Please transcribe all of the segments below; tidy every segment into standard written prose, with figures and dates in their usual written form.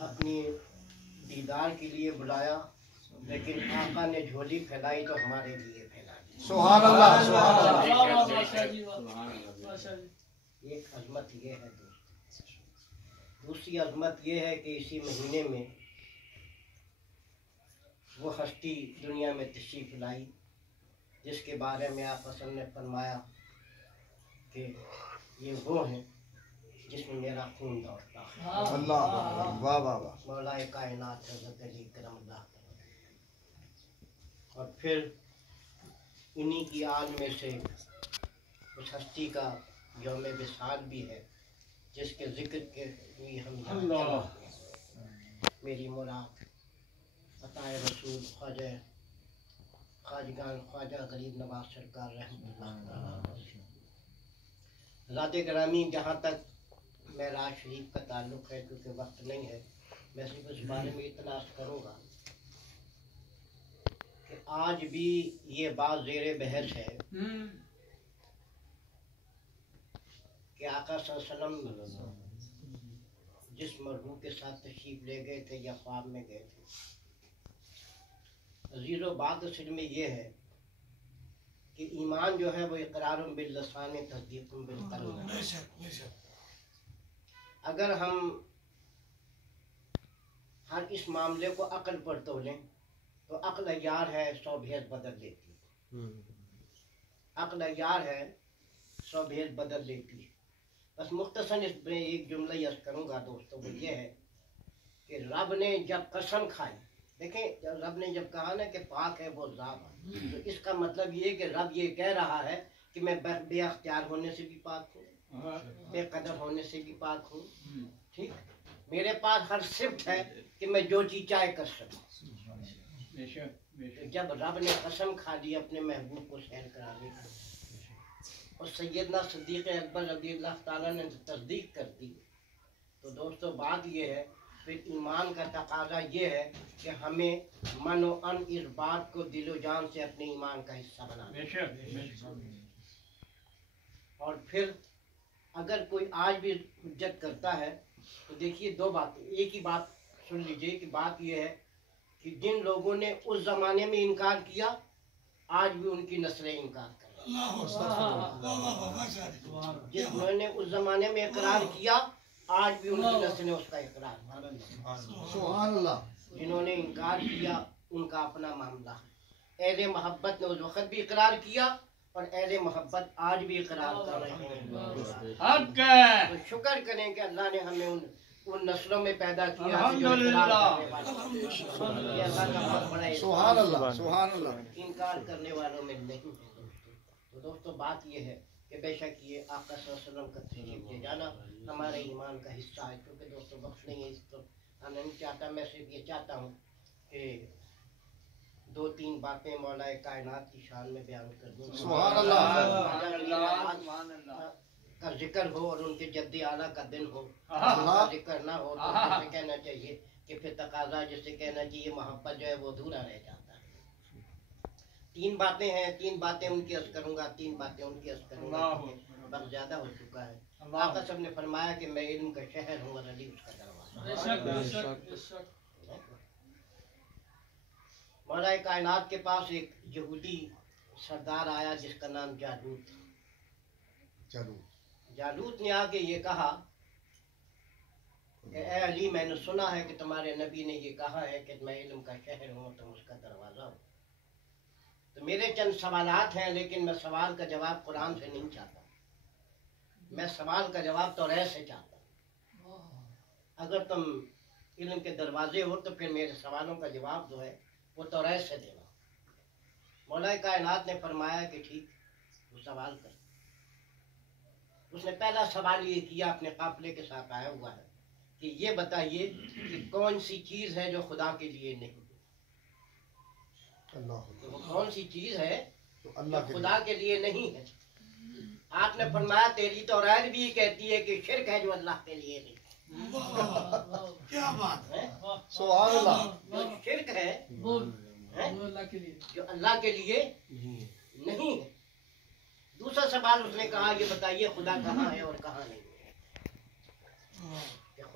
اپنی دیدار کے لیے بلایا، لیکن آقا نے جھولی پھیلائی تو ہمارے لیے پھیلا دی۔ سبحان اللہ، سبحان اللہ۔ ایک عظمت یہ ہے دوست۔ دوسری عظمت یہ ہے کہ اسی مہینے میں وہ ہستی دنیا میں تشریف لائی جس کے بارے میں آپ حسن نے فرمایا کہ یہ وہ ہیں جس میں میرا خون دوڑتا ہے۔ اللہ واہ واہ واہ۔ مولا کائنات حضرت علی کرم اللہ تعالیٰ۔ اور پھر انہی کی آل میں سے اس ہستی کا یوم وصال بھی ہے جس کے ذکر کے لیے ہم یہاں جمع ہوئے ہیں۔ میری مراد عطائے رسول خواجگان خواجہ غریب نواز سرکار رحمۃ اللہ تعالیٰ۔ حضرات گرامی، جہاں تک معراج شریف کا تعلق ہے، کیونکہ وقت نہیں ہے، میں صرف اس بارے میں اتنا عرض کروں گا کہ آج بھی یہ بات زیر بحث ہے کہ آقا صلی اللہ علیہ وسلم جس مرغوب کے ساتھ تشریف لے گئے تھے یا خواب میں گئے تھے، عزیزو بات اصل میں یہ ہے کہ ایمان جو ہے وہ اقرار باللسان تصدیق بالقلب ہے۔ اگر ہم ہر اس معاملے کو عقل پر تولیں تو عقل عیار ہے 100 بھیس بدل لیتی ہے۔ عقل عیار ہے 100 بھیس بدل لیتی ہے۔ بس مختصر اس میں ایک جملہ عرض کروں گا دوستو، وہ یہ ہے کہ رب نے جب قسم کھائی، دیکھیں رب نے جب کہا نا کہ پاک ہے وہ ذات، تو اس کا مطلب یہ کہ رب یہ کہہ رہا ہے کہ میں بے اختیار ہونے سے بھی پاک ہوں، بے قدر ہونے سے بھی پاک ہوں، ٹھیک، میرے پاس ہر صفت ہے کہ میں جو چیز چاہے کر سکوں۔ جب رب نے قسم کھا لی اپنے محبوب کو سیر کرانے کا اور سیدنا صدیق اکبر رضی اللہ تعالیٰ نے تصدیق کر دی، تو دوستو بات یہ ہے، پھر ایمان کا تقاضا یہ ہے کہ ہمیں من و ان اس بات کو دل و جان سے اپنے ایمان کا حصہ بنانا۔ اور پھر اگر کوئی آج بھی حجت کرتا ہے تو دیکھیے دو باتیں، ایک ہی بات سن لیجئے کہ بات یہ ہے کہ جن لوگوں نے اس زمانے میں انکار کیا آج بھی ان کی نسلیں انکار کر رہی ہیں، جنہوں نے اس زمانے میں اقرار کیا آج بھی ان کی نسلیں اس کا اقرار کر رہی ہیں۔ سبحان اللہ۔ جنہوں نے انکار کیا ان کا اپنا معاملہ ہے۔ اہل محبت نے اس وقت بھی اقرار کیا اور اہل محبت آج بھی اقرار کر رہے ہیں۔ تو شکر کریں کہ اللہ نے ہمیں ان نسلوں میں پیدا کیا ہے جو اقرار کرنے والے ہیں۔ یہ اللہ کا بہت بڑا سبحان اللہ، سبحان اللہ۔ انکار کرنے والوں میں نہیں ہے۔ تو دوستو بات یہ ہے کہ بے شک یہ آقا صلی اللہ علیہ وسلم کا تشریف لے جانا ہمارے ایمان کا حصہ ہے۔ کیونکہ دوستو وقت نہیں ہے اس کو ہم نہیں چاہتا، میں صرف یہ چاہتا ہوں کہ 2-3 باتیں مولا کائنات کی شان میں بیان کر دوں۔ سبحان اللہ، کا ذکر ہو اور ان کے جد اعلیٰ کا دن ہو، کا ذکر نہ ہو تو جسے کہنا چاہیے کہ پھر تقاضا جسے کہنا چاہیے محبت جو ہے وہ ادھورا رہ جاتا ہے۔ 3 باتیں ہیں، 3 باتیں ان کی عرض کروں گا، 3 باتیں ان کی عرض کروں گا، وقت زیادہ ہو چکا ہے۔ آقا صاحب نے فرمایا کہ میں علم کا شہر ہوں اور علی اس کا دروازہ۔ مولا کائنات کے پاس ایک یہودی سردار آیا جس کا نام جالوت تھا۔ جالوت نے آ کے یہ کہا کہ اے علی، میں نے سنا ہے کہ تمہارے نبی نے یہ کہا ہے کہ میں علم کا شہر ہوں تم اس کا دروازہ ہو۔ تو میرے چند سوالات ہیں، لیکن میں سوال کا جواب قرآن سے نہیں چاہتا، میں سوال کا جواب توریت سے چاہتا ہوں۔ اگر تم علم کے دروازے ہو تو پھر میرے سوالوں کا جواب جو ہے وہ توریت سے دینا۔ مولا کائنات نے فرمایا کہ ٹھیک، وہ سوال کر۔ اس نے پہلا سوال یہ کیا، اپنے قافلے کے ساتھ آیا ہوا ہے، کہ یہ بتائیے کہ کون سی چیز ہے جو خدا کے لیے نہیں؟ وہ کون سی چیز ہے جو خدا کے لیے نہیں ہے؟ آپ نے فرمایا تیری توریت بھی کہتی ہے کہ شرک ہے جو اللہ کے لیے نہیں۔ کیا بات ہے، سبحان اللہ۔ جو شرک ہے جو اللہ کے لیے نہیں ہے۔ دوسرا سوال اس نے کہا یہ بتائیے خدا کہاں ہے اور کہاں نہیں ہے؟ کہ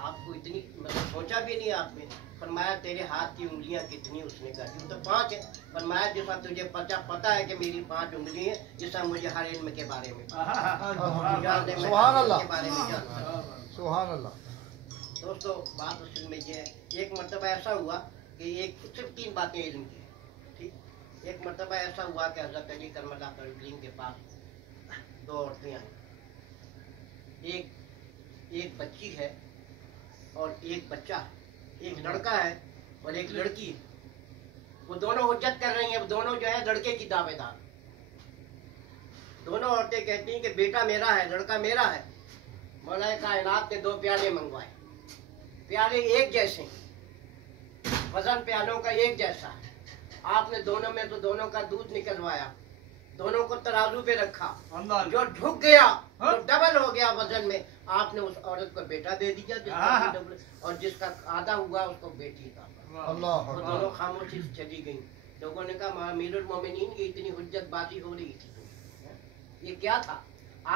آپ کو اتنی مطلب سوچا بھی نہیں آپ نے. فرمایا تیرے ہاتھ کی انگلیاں کتنی؟ اس نے کہا تو 5 ہے. فرمایا جیسا تجھے پتا ہے کہ میری 5 انگلی ہیں، جیسا مجھے ہر علم کے بارے میں سبحان اللہ کے بارے میں جانتا. سبحان اللہ. دوستو بات اصل میں یہ ہے، ایک مرتبہ ایسا ہوا کہ صرف 3 باتیں علم کی. ٹھیک. ایک مرتبہ ایسا ہوا کہ حضرت علی کرم اللہ تعالی کے پاس 2 عورتیں آئیں. ایک بچی ہے اور ایک بچہ ہے. ایک لڑکا ہے اور ایک لڑکی ہے. وہ دونوں حجت کر رہی ہیں. دونوں جو ہے لڑکے کی دعوے دار. دونوں عورتیں کہتی ہیں کہ بیٹا میرا ہے، لڑکا میرا ہے. مولا کائنات نے 2 پیالے منگوائے. پیالے ایک جیسے ہیں، وزن پیالوں کا ایک جیسا ہے. آپ نے دونوں میں تو دونوں کا دودھ نکلوایا، دونوں کو ترازو پہ رکھا. جو جھک گیا تو ڈبل ہو گیا وزن میں. آپ نے اس عورت کو بیٹا دے دیا جس کا اور جس کا آدھا ہوا اس کو بیٹی کا. اللہ وہ دونوں خاموشی سے چلی گئیں. لوگوں نے کہا امیر المومنین کی اتنی حجت بازی ہو رہی تھی، یہ کیا تھا؟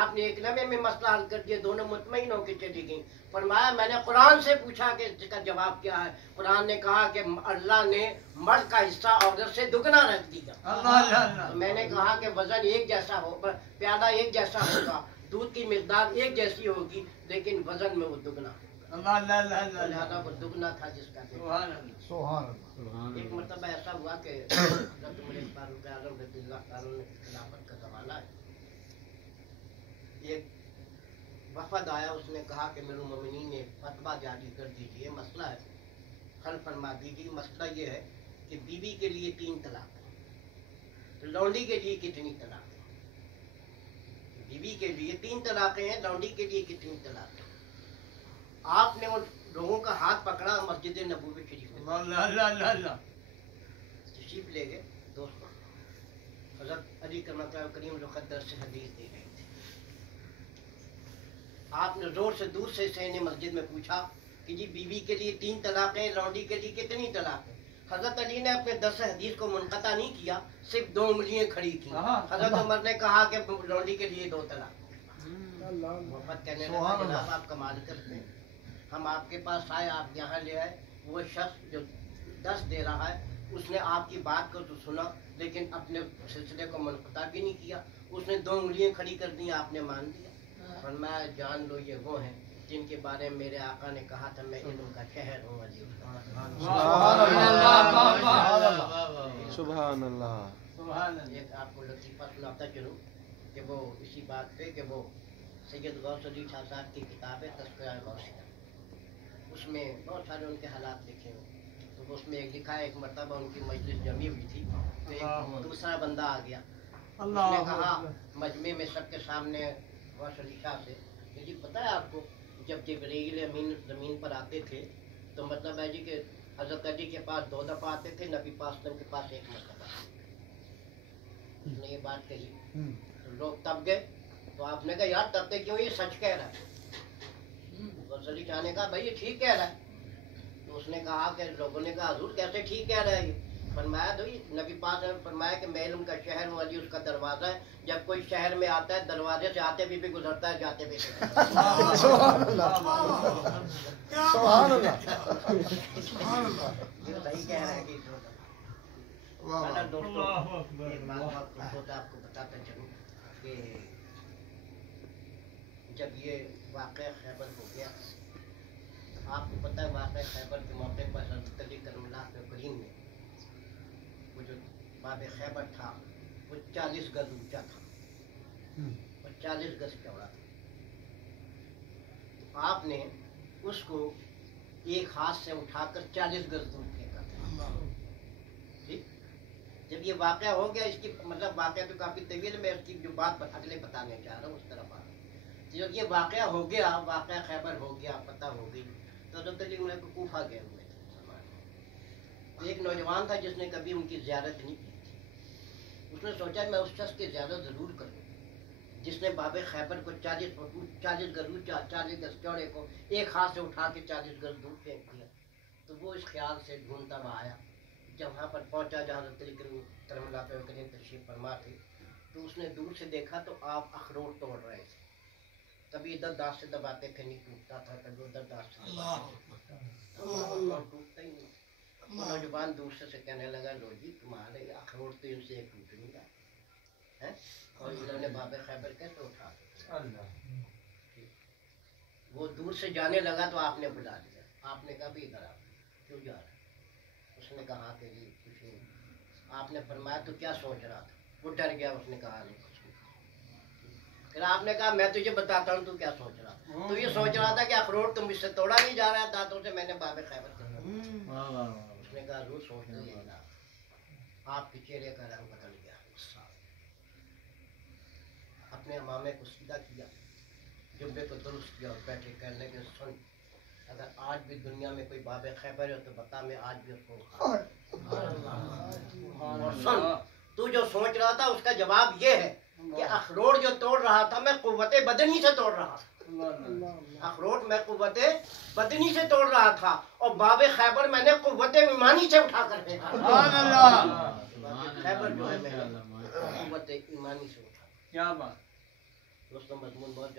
آپ نے ایک لمحے میں مسئلہ حل کر دیا. دونوں مطمئن ہو کے چلی گئیں. فرمایا میں نے قرآن سے پوچھا کہ اس کا جواب کیا ہے. قرآن نے کہا کہ اللہ نے مرد کا حصہ عورت سے دگنا رکھ دیا. میں نے کہا کہ وزن ایک جیسا ہو، پیالہ ایک جیسا ہوگا، دودھ کی مقدار ایک جیسی ہوگی، لیکن وزن میں وہ دگنا ہوگا. لہذا وہ دگنا تھا جس کا. سبحان اللہ. ایک مرتبہ ایسا ہوا کہ حضرت ملک فاروق اعظم رضی اللہ تعالیٰ نے خلافت کا زمانہ ہے. ایک وفد آیا. اس نے کہا کہ میرے مومنین نے فتویٰ جاری کر دیجیے، مسئلہ ہے، حل فرما دیجیے. مسئلہ یہ ہے کہ بیوی کے لیے 3 طلاق ہیں، تو لونڈی کے لیے کتنی طلاق ہیں؟ بیوی کے لیے 3 طلاقیں ہیں، لونڈی کے لیے کتنی طلاق ہیں؟ آپ نے ان لوگوں کا ہاتھ پکڑا، مسجد نبوی شریف میں تشریف لے گئے. دوستوں حضرت علی کریم مقدر سے حدیث دے گئے تھے. آپ نے زور سے دور سے سین مسجد میں پوچھا کہ جی بیوی کے لیے 3 طلاقیں، لونڈی کے لیے کتنی طلاقیں؟ حضرت علی نے اپنے درس حدیث کو منقطع نہیں کیا، صرف 2 انگلیاں کھڑی کی. حضرت عمر نے کہا کہ لونڈی کے لیے 2 طلاق. محمد کہنے لگا جناب آپ کمال کرتے ہیں، ہم آپ کے پاس آئے، آپ یہاں لے آئے. وہ شخص جو درس دے رہا ہے اس نے آپ کی بات کو تو سنا لیکن اپنے سلسلے کو منقطع بھی نہیں کیا. اس نے 2 انگلیاں کھڑی کر دی، آپ نے مان دیا. فرمایا جان لو یہ وہ ہیں جن کے بارے میں میرے آقا نے کہا تھا میں علم کا شہر ہوں. علی سبحان اللہ. ایک آپ کو لطیفہ سناتا چلوں کہ وہ اسی بات پہ کہ وہ سید غوث علی شاہ صاحب کی کتاب ہے تذکرہ غوثیہ، اس میں بہت سارے ان کے حالات لکھے ہوئے. تو اس میں ایک لکھا ہے ایک مرتبہ ان کی مجلس جمی ہوئی تھی تو ایک دوسرا بندہ آ گیا. اس نے کہا مجمع میں سب کے سامنے غوث علی شاہ سے کہ جی پتہ ہے آپ کو جب جبرائیل امین زمین پر آتے تھے تو مطلب ہے جی کہ حضرت علی کے پاس 2 دفعہ آتے تھے، نبی پاک صلی اللہ علیہ وسلم کے پاس 1 مرتبہ. اس نے یہ بات کہی تو لوگ تب گئے. تو آپ نے کہا یار تب تک کیوں، یہ سچ کہہ رہا ہے. غوث علی شاہ نے کہا بھائی یہ ٹھیک کہہ رہا ہے. تو اس نے کہا کہ لوگوں نے کہا حضور کیسے ٹھیک کہہ رہا ہے یہ؟ فرمایا تو نبی پاک نے فرمایا کہ میں علم کا شہر ہوں، علی اس کا دروازہ ہے. جب کوئی شہر میں آتا ہے دروازے سے آتے بھی گزرتا ہے، جاتے بھی سبحان اللہ. سبحان اللہ. صحیح کہہ رہا ہے کہ دوستوں ایک بات آپ کو بتاتا چلوں کہ جب یہ واقعہ خیبر ہو گیا، آپ کو پتہ ہے واقعہ خیبر کے موقع پر حضرت علی کرم اللہ کریم نے وہ جو باب خیبر تھا وہ 40 گز اونچا تھا اور 40 گز چوڑا تھا. تو آپ نے اس کو ایک ہاتھ سے اٹھا کر 40 گز دور پھینکا تھا. ٹھیک. جب یہ واقعہ ہو گیا، اس کی مطلب واقعہ تو کافی طویل، میں اس کی جو بات اگلے بتانے چاہ رہا ہوں اس طرف آ رہا ہوں. جب یہ واقعہ ہو گیا، واقعہ خیبر ہو گیا، پتہ ہو گئی، تو حضرت علی انہیں کو کوفہ گئے ہوئے تھے. ایک نوجوان تھا جس نے کبھی ان کی زیارت نہیں کی تھی. اس نے سوچا میں اس شخص کی زیارت ضرور کروں جس نے باب خیبر کو 40 گز 40 گز چوڑے کو ایک ہاتھ سے اٹھا کے 40 گز دور پھینک دیا. تو وہ اس خیال سے ڈھونڈتا ہوا آیا. جب وہاں پر پہنچا جہاں حضرت علی کرم اللہ کریم تشریف فرما تھے تو اس نے دور سے دیکھا تو آپ اخروٹ توڑ رہے تھے. کبھی ادھر دانت سے دباتے پھر نہیں ٹوٹتا تھا، کبھی ادھر دانت سے ٹوٹتا ہی نہیں۔ نوجوان دوسرے سے کہنے لگا لو جی تمہارے اخروٹ تو ان سے ایک ٹوٹ نہیں گا، اور انہوں نے باب خیبر کیسے اٹھا دیا؟ وہ دور سے جانے لگا تو آپ نے بلا لیا، آپ نے کہا بھی ادھر آپ کیوں جا رہا؟ اس نے کہا کہ جی کچھ نہیں۔ آپ نے فرمایا تو کیا سوچ رہا تھا؟ وہ ڈر گیا، اس نے کہا نہیں کچھ نہیں۔ پھر آپ نے کہا میں تجھے بتاتا ہوں تو کیا سوچ رہا تھا؟ تو یہ سوچ رہا تھا کہ اخروٹ تو مجھ سے توڑا نہیں جا رہا دانتوں سے، میں نے باب خیبر کر دیا۔ اس نے کہا روح سوچ لیے نا۔ آپ کے چہرے کا رنگ بدل گیا، اپنے امامے کو سیدھا کیا، جبے کو درست کیا اور بیٹھے کہنے لگے سن، اگر آج بھی دنیا میں کوئی باب خیبر ہے تو بتا، میں آج بھی اس کو اٹھا اور سن، تو جو سوچ رہا تھا اس کا جواب یہ ہے کہ اخروٹ جو توڑ رہا تھا میں قوت بدنی سے توڑ رہا تھا، اخروٹ میں قوت بدنی سے توڑ رہا تھا، اور باب خیبر میں نے قوت ایمانی سے اٹھا کر دیا۔ خیبر جو ہے میں نے قوت ایمانی سے اٹھا۔ کیا بات دوستوں، مضمون بہت